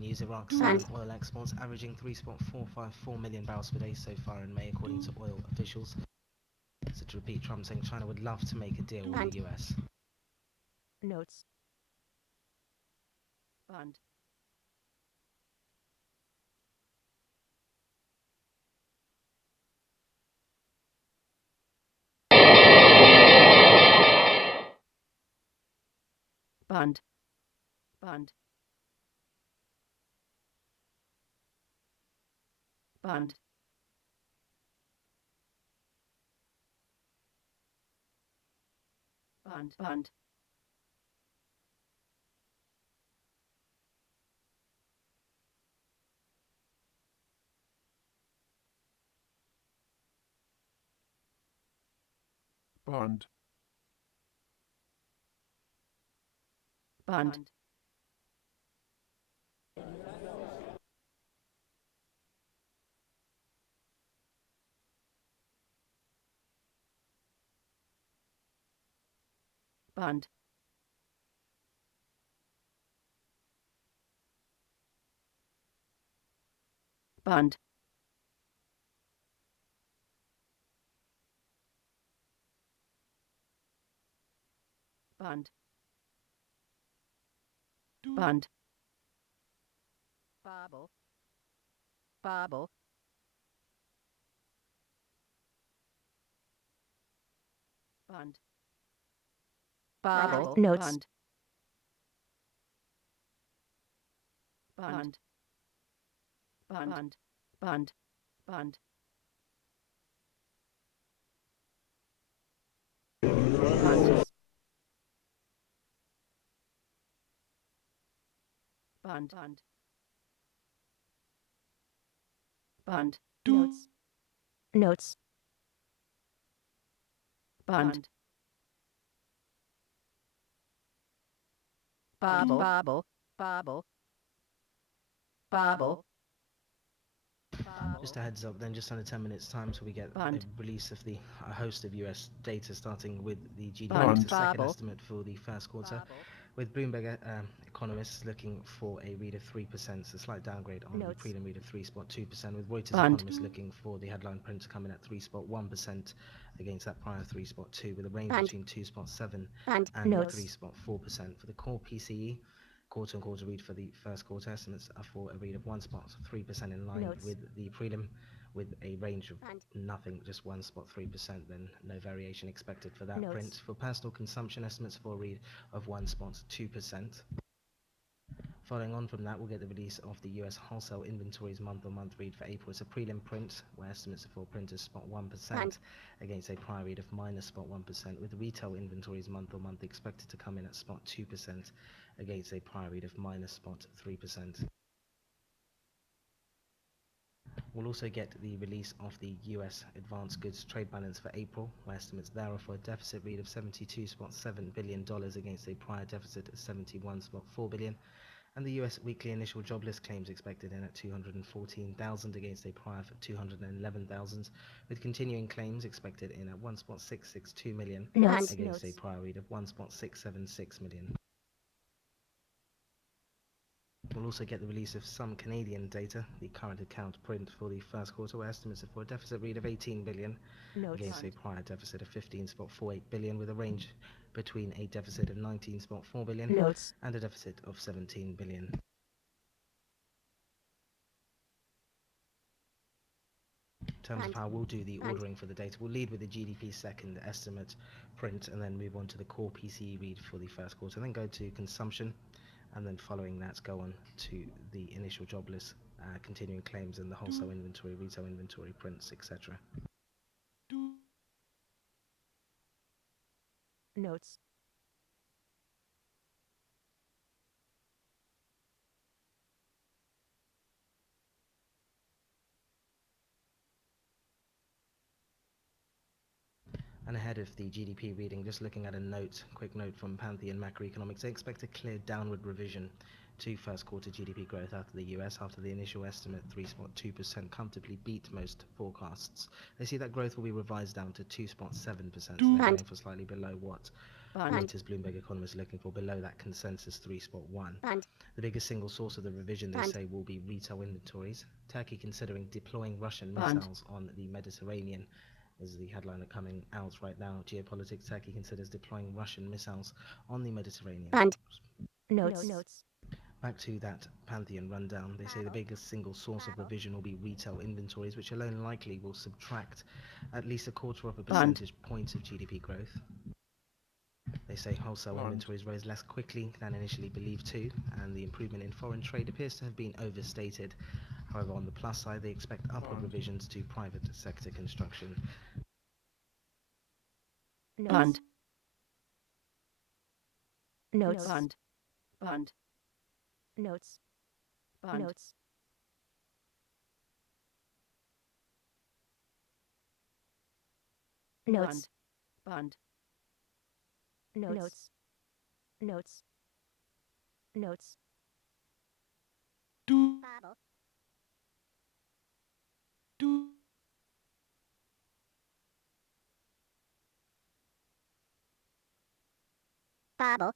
News Iraq's oil exports averaging 3.454 million barrels per day so far in May, according to oil officials. So to repeat, Trump saying China would love to make a deal with the US. Notes. Bund. Bund. Bund. Bund. Bund. Bund. Bund. Bund. Bund. Bund. Bund. Bund. Bobble. Bobble. Bund. Bobble. Notes. Bund. Bund. Bund. Bund. Bund. Bund. Bund. Bund. Notes. Notes. Bund. Bobble. Bobble. Bobble. Bobble. Just a heads up, then just under 10 minutes time till we get Bund. a release of a host of US data, starting with the GDP, Bund. the second Bobble. estimate for the first quarter, with Bloomberg economists looking for a read of 3%, so a slight downgrade on Notes. the prelim read of 3.2%, with Reuters Bund. economists looking for the headline print to come in at 3.1% against that prior 3.2%, with a range between 2.7 and Notes. 3.4%. For the core PCE, quarter-on-quarter read for the first quarter, estimates are for a read of 1.3% in line Notes. with the prelim, with a range of nothing, just 1.3%, then no variation expected for that Notes. print. For personal consumption, estimates for a read of 1.2%. Following on from that, we'll get the release of the US wholesale inventories month-on-month read for April. It's a prelim print, where estimates are for print is 1% against a prior read of -1%, with retail inventories month-on-month expected to come in at 2% against a prior read of -3%. We'll also get the release of the US advanced goods trade balance for April, where estimates there are for a deficit read of $72.7 billion against a prior deficit of $71.4 billion. And the US weekly initial jobless claims expected in at 214,000 against a prior of 211,000, with continuing claims expected in at 1.662 million against a prior read of 1.676 million. We'll also get the release of some Canadian data, the current account print for the first quarter, where estimates are for a deficit read of 18 billion against a prior deficit of 15.48 billion, with a range between a deficit of 19.4 billion and a deficit of 17 billion. In terms of how we'll do the ordering for the data, we'll lead with the GDP second estimate print, and then move on to the core PCE read for the first quarter, and then go to consumption, and then following that go on to the initial jobless, continuing claims, and the wholesale inventory, retail inventory prints, etc. Notes. And ahead of the GDP reading, just looking at quick note from Pantheon Macroeconomics, they expect a clear downward revision to first quarter GDP growth out of the US after the initial estimate 3.2% comfortably beat most forecasts. They see that growth will be revised down to 2.7%, so they're going for slightly below what Bund. Reuters Bloomberg economists looking for below that consensus 3.1. Bund. The biggest single source of the revision, they Bund. say, will be retail inventories. Turkey considering deploying Russian Bund. missiles on the Mediterranean is the headline coming out right now. Geopolitics, Turkey considers deploying Russian missiles on the Mediterranean. Bund. Notes. Back to that Pantheon rundown, they say the biggest single source of revision will be retail inventories, which alone likely will subtract at least 1/4 percentage point of GDP growth. They say wholesale inventories rose less quickly than initially believed too, and the improvement in foreign trade appears to have been overstated. However, on the plus side, they expect upward revisions to private sector construction. Bund. Notes. Bund. Bund. Notes. Bund. Notes. Notes. Bund. Notes. Notes. Notes. Babel. Babel.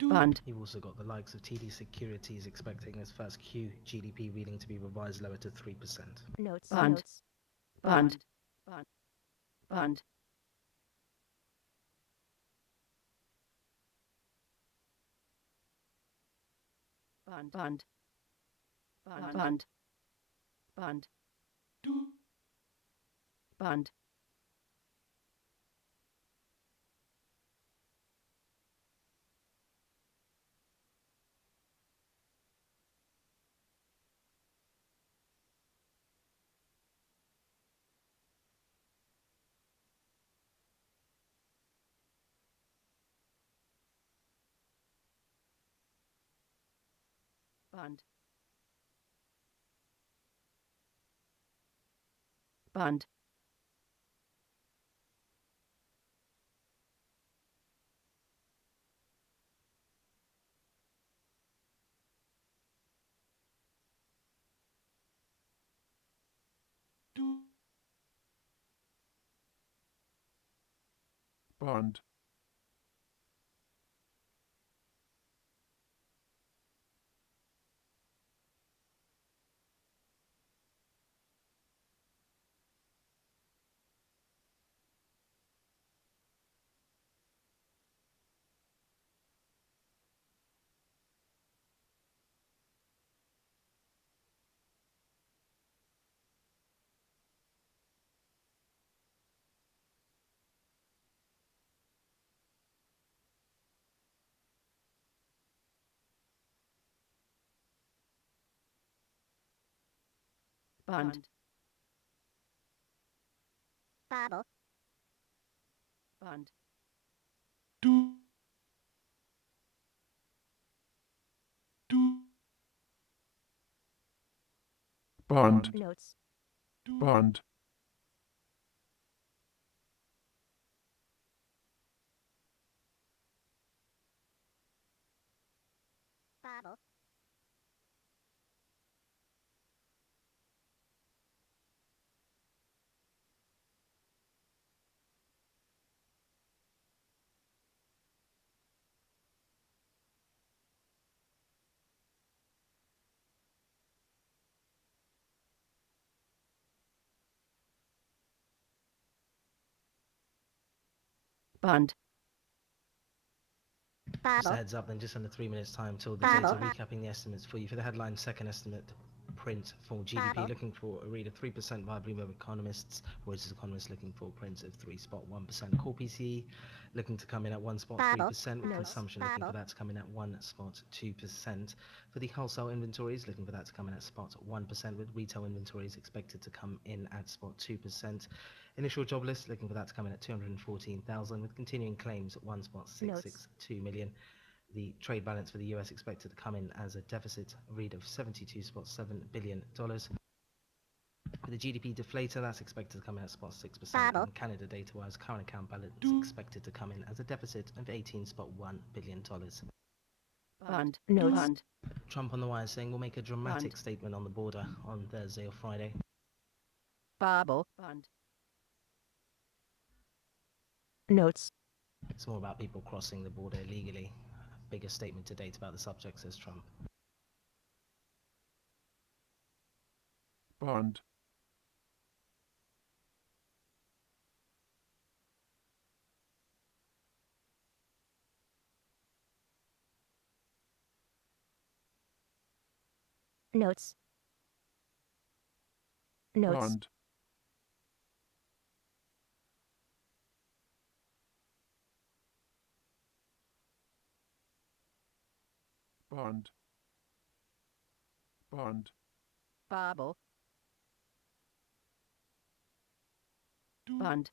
Bund. You've also got the likes of TD Securities expecting its first Q GDP reading to be revised lower to 3%. Notes. Bund. Bund. Bund. Bund. Bund. Bund. Bund. Bund. Bund. Bund. Bund. Bund. Bund. Babel. Bund. Bund. Notes. Bund. Babel. Bund. Just a Babel. heads up, then just under 3 minutes time till the data, recapping the estimates for you. For the headline, second estimate print for GDP, looking for a read of 3% by Bloomberg economists. Reuters economists looking for a print of 3.1%. Core PCE looking to come in at 1.3%, with consumption looking for that to come in at 1.2%. For the wholesale inventories, looking for that to come in at 0.1%, with retail inventories expected to come in at 0.2%. Initial job list looking for that to come in at 214,000, with continuing claims at 1.662 million. The trade balance for the US expected to come in as a deficit read of $72.7 billion. For the GDP deflator, that's expected to come in at 0.6%. And Canada data-wise, current account balance expected to come in as a deficit of $18.1 billion. Bund. Notes. Bund. Trump on the wire saying we'll make a dramatic statement on the border on Thursday or Friday. Babel. Bund. Notes. It's more about people crossing the border illegally. Biggest statement to date about the subject, says Trump. Bund. Notes. Notes. Bund. Bund. Bund. Babel. Bund.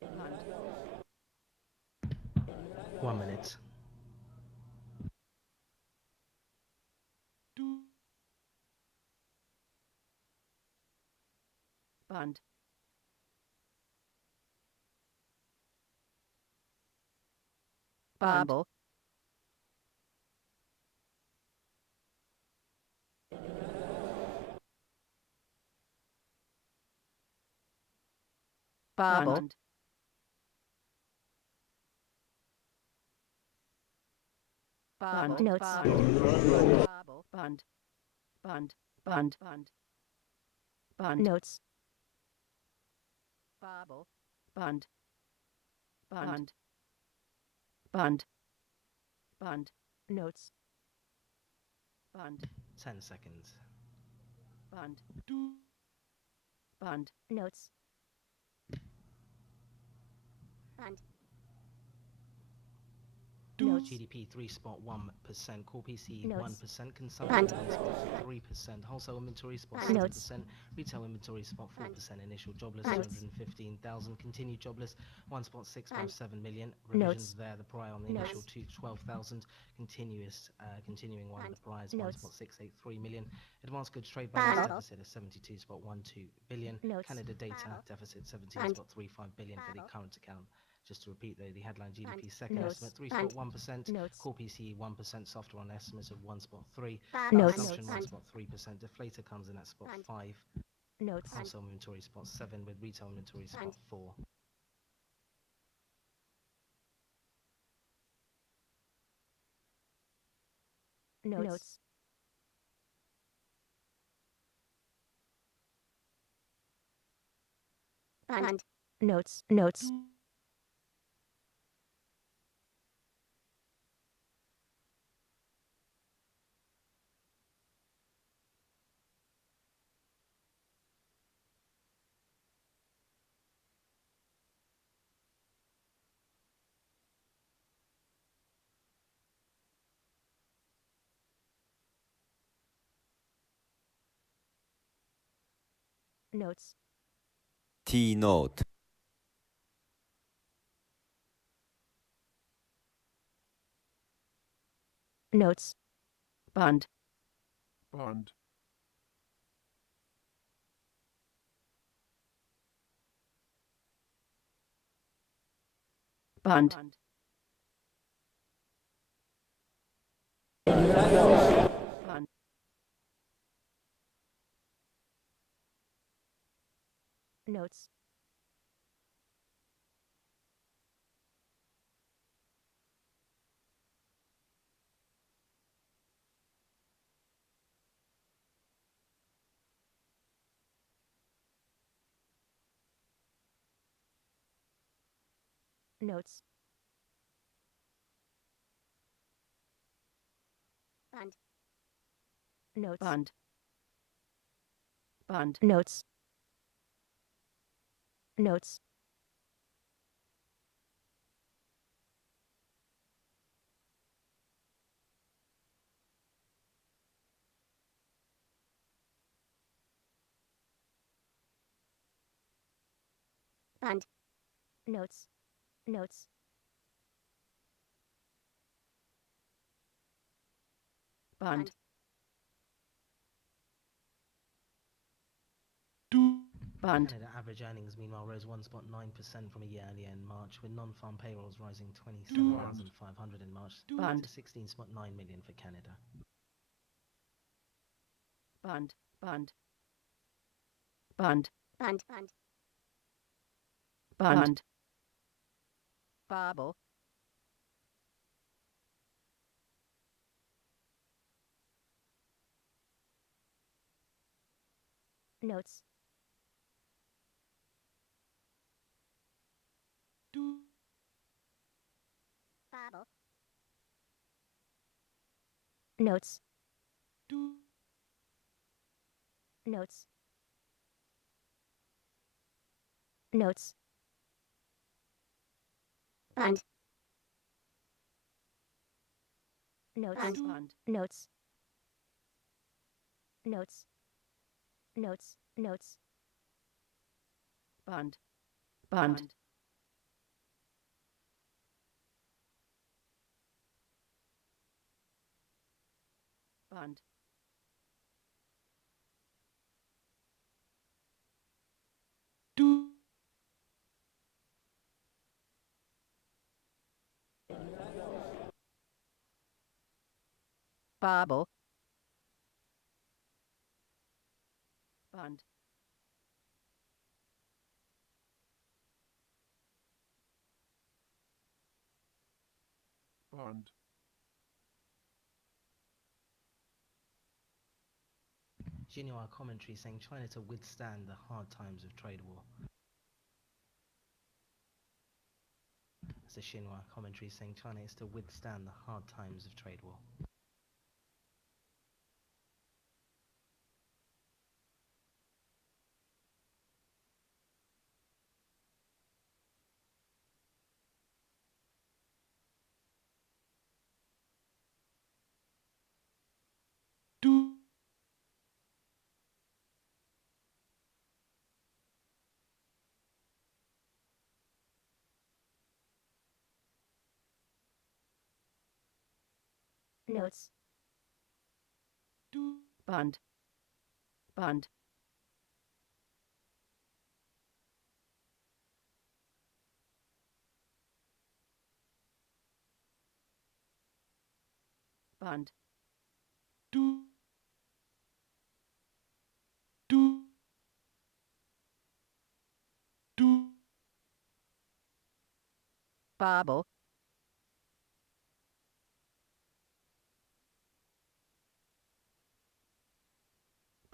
Bund. 1 minute. Bund. Babel. Babel. Bund. Babel. Notes. Babel. Bund. Bund. Bund. Bund. Bund. Notes. Babel. Bund. Bund. Bund. Bund. Notes. Bund. 10 seconds. Bund. Bund. Notes. Bund. Notes. GDP 3.1%, core PCE Notes. 1%, consumption 3%, wholesale inventory spot Notes. 7%, retail inventory spot 4%, initial jobless Notes. 215,000, continued jobless 1.657 million, Notes. revisions there, the prior on the initial Notes. 12,000, continuing one, the prior is Notes. 1.683 million, advanced goods trade balance Babel. deficit is 72.12 billion, Notes. Canada data Babel. deficit 17.35 billion for the Babel. current account. Just to repeat though, the headline GDP second Notes. estimate 3.1%, Notes. core PCE 1%, softer on estimates of 1.3, Notes. consumption 1.3%, deflator comes in at spot 5, Notes. wholesale inventory spot 7 with retail inventory spot 4. Notes. Bund. Notes. Notes. Notes. T note. Notes. Bund. Bund. Bund. Bund. Notes. Notes. Bund. Notes. Bund. Bund. Notes. Notes. Bund. Notes. Notes. Bund. Bund. Canada average earnings, meanwhile, rose 1.9% from a year earlier in March, with non-farm payrolls rising 27,500 in March Bund. to 16.9 million for Canada. Bund. Bund. Bund. Bund. Bund. Bund. Babel. Notes. Babel. Notes. Notes. Notes. Bund. Notes. Bund. Notes. Notes. Notes. Notes. Bund. Bund. Bund. Babel. Bund. Bund. Xinhua commentary saying China to withstand the hard times of trade war. That's a Xinhua commentary saying China is to withstand the hard times of trade war. Notes. Bund. Bund. Bund. Babel.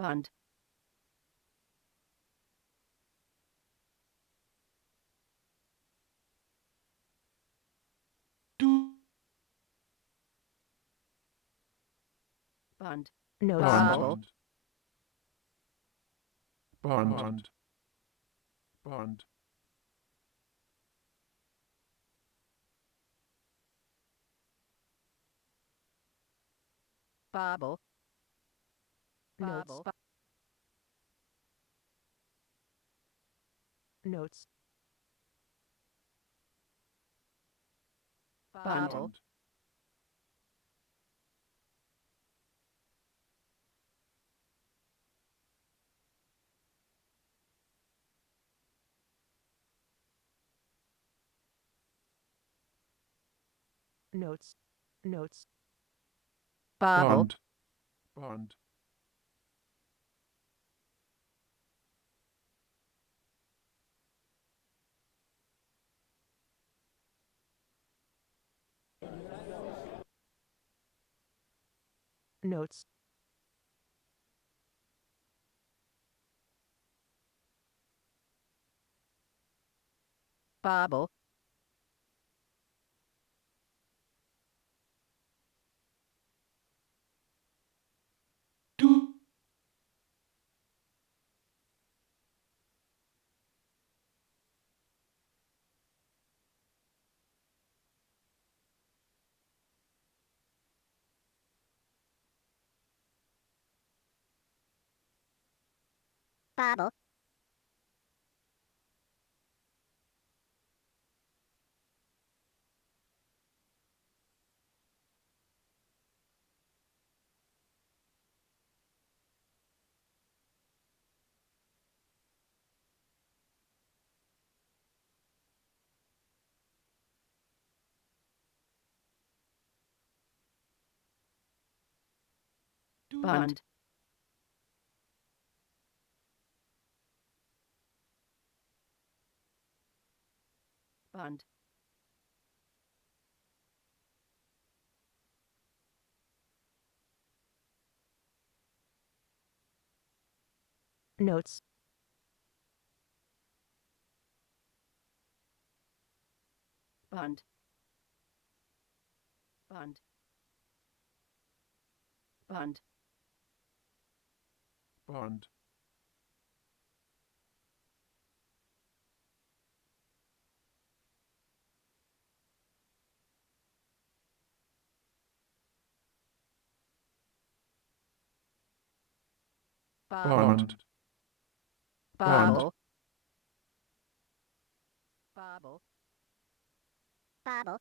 Bund. Bund. Notes. Babel. Bund. Bund. Bund. Babel. Notes. Notes. Babel. Bund. Notes. Notes. Babel. Bund. Bund. Notes. Babel. Babel. Bund. Bund. Notes. Bund. Bund. Bund. Bund. Bund. Bobble. Bobble. Bobble.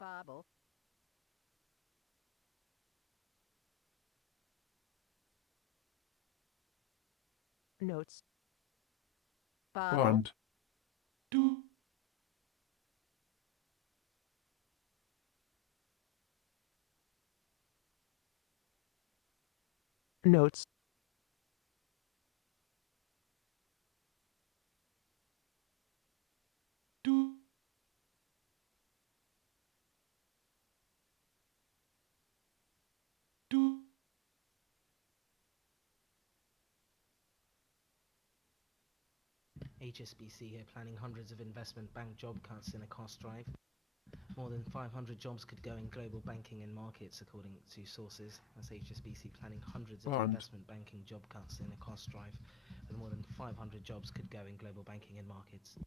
Bobble. Notes. Bobble. Bund. Notes. HSBC here planning hundreds of investment bank job cuts in a cost drive. More than 500 jobs could go in global banking and markets, according to sources. That's HSBC planning hundreds of Bund. investment banking job cuts in a cost drive, with more than 500 jobs could go in global banking and markets.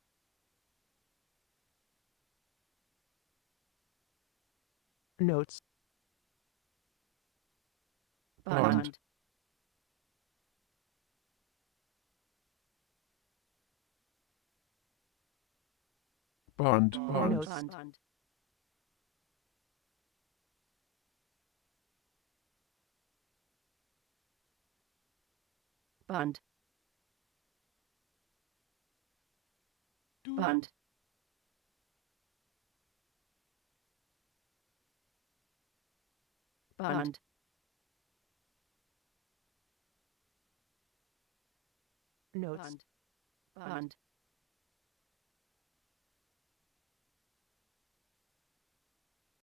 Notes. Bund. Bund. Bund. Notes. Bund. Bund. Bund. Notes. Bund.